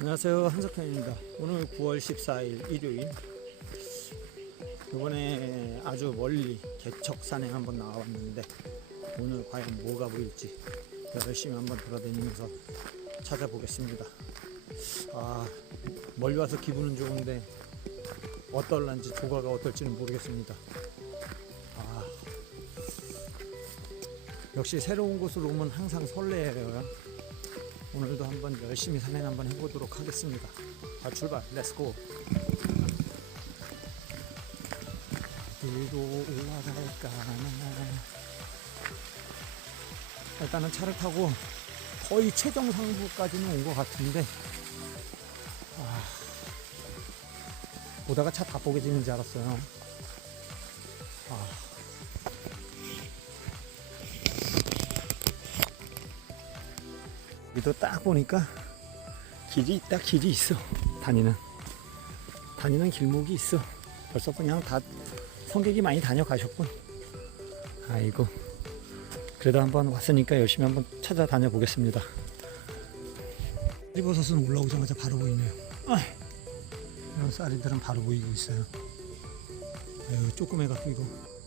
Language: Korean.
안녕하세요. 한석현입니다. 오늘 9월 14일 일요일. 이번에 아주 멀리 개척 산행 한번 나와봤는데 오늘 과연 뭐가 보일지 열심히 한번 돌아다니면서 찾아보겠습니다. 아 멀리 와서 기분은 좋은데 어떨란지 조과가 어떨지는 모르겠습니다. 아 역시 새로운 곳으로 오면 항상 설레요 오늘도 한번 열심히 산행 한번 해보도록 하겠습니다. 자, 출발, 렛츠고. 어디로 올라갈까나. 일단은 차를 타고 거의 최정 상부까지는 온 것 같은데, 아, 오다가 차다 뽀개지는 줄 알았어요. 아. 여기도 딱 보니까 길이 있다 길이 있어. 다니는. 다니는 길목이 있어. 벌써 그냥 다 성객이 많이 다녀가셨군. 아이고. 그래도 한번 왔으니까 열심히 한번 찾아다녀 보겠습니다. 리버섯은 올라오자마자 바로 보이네요. 아, 이런 쌀이들은 바로 보이고 있어요. 에휴, 조그매갖고 이거. 이렇게